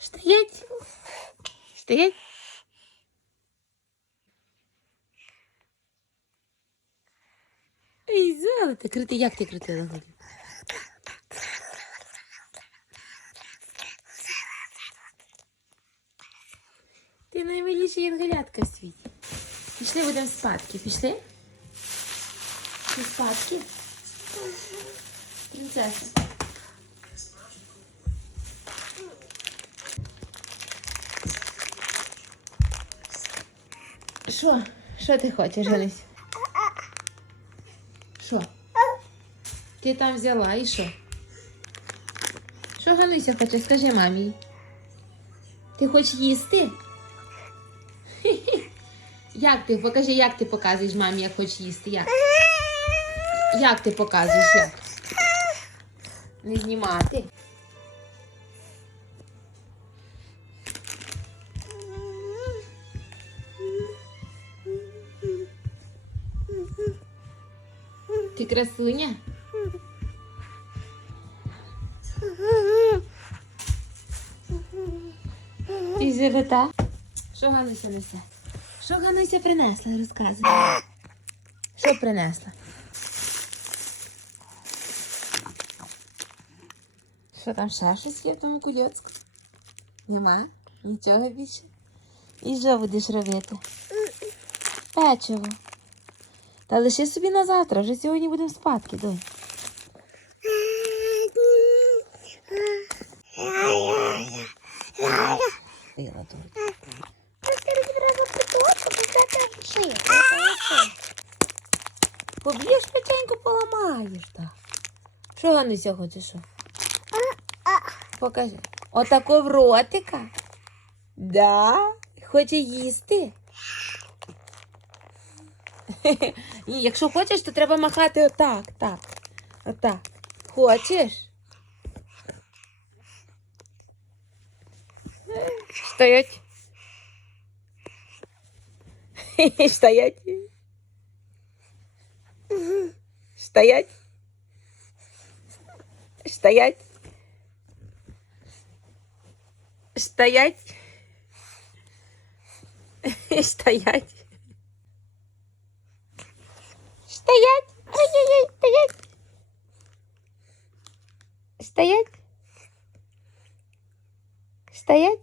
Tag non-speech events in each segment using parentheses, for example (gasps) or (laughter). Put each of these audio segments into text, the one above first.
Стоять. Стоять. Ей, золото, крити, як ти крутила голову? Ти наймиліша янголятка в світі. Пішли будемо спадки. Пішли? Пішли спадки? Принцеса. Що? Що ти хочеш, Ганусь? Що? Ти там взяла і що? Що Гануся хоче? Скажи мамі. Ти хочеш їсти? (laughs) Як ти? Покажи, як ти показуєш мамі, як хочеш їсти. Як? Як ти показуєш? Як? Не знімати. Красуня? Ти живота? Що Гануся несе? Що Гануся принесла? Розказуй. Що принесла? Що там ще щось є в тому кульоцку? Нема? Нічого більше? І що будеш робити? Печиво. Та лиши собі на завтра, вже сьогодні будемо спадки, донь. Поб'єш печеньку, поламаєш так. Що Гануся хоче, що? Покажи. Отако в ротика? Да? Хоче їсти? Ні, якщо хочеш, то треба махати отак, так. Отак. Хочеш? Стоять. (laughs) Стоять. Стоять. Стоять. Стоять. (laughs) Стоять. Стоять. Ой-ой-ой, стоять. Стоять. Стоять.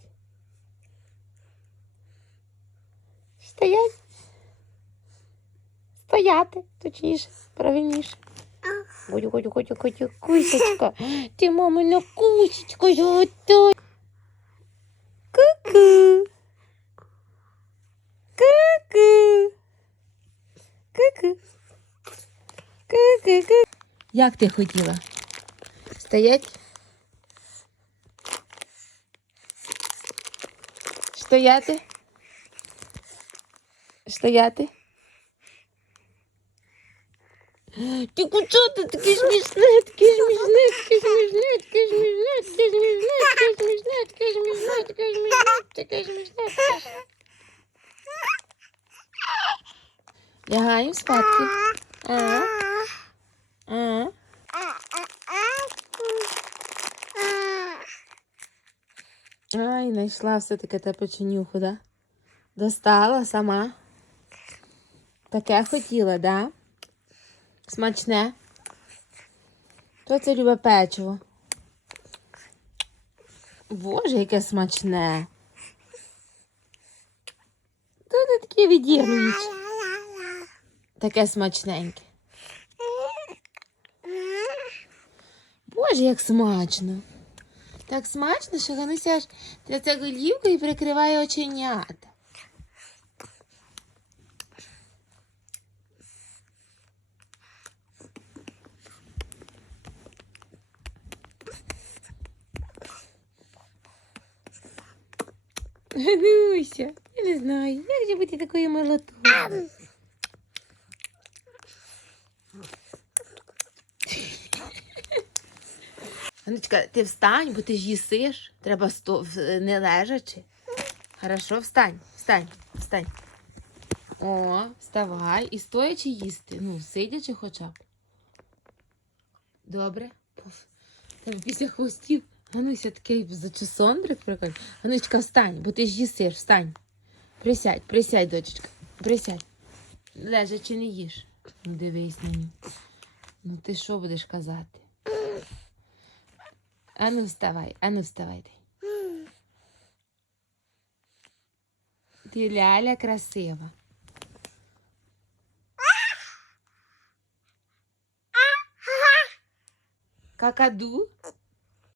Стоять. Стояти, точніше, правильніше. Будю, будю, будю, будю, кусечка. (gasps) Ти мамина кусечка. Як ти хотіла? Стоять? Стояти? Стояти? Ти кучо ти таке смішне, таке смішне, таке смішне, таке смішне, таке смішне, таке смішне, таке смішне, таке смішне, таке смішне. Лягаємо спадки. А? Ай, знайшла все-таки те печенюху, да? Достала сама. Таке хотіла, да? Смачне. Хто це любить печиво? Боже, яке смачне. Ти таке відігруючи? Таке смачненьке. Боже, як смачно. Так смачно, що Гануся аж трясе і прикриває оченята. Гануся, я не знаю, як же бути такою молотою. Анучка, ти встань, бо ти ж їсиш. Треба сто... не лежачи. Хорошо, встань, встань, встань. О, вставай. І стоячи їсти. Ну, сидячи хоча б. Добре. Тебе після хвостів Гануся такий зачесондрик прикольний. Ганучка, встань, бо ти ж їсиш, встань. Присядь, присядь, дочечка. Присядь. Лежачи не їж. Ну дивись на нього. Ну ти що будеш казати? Ану вставай, ану вставай ти. Ляля красива. Какаду?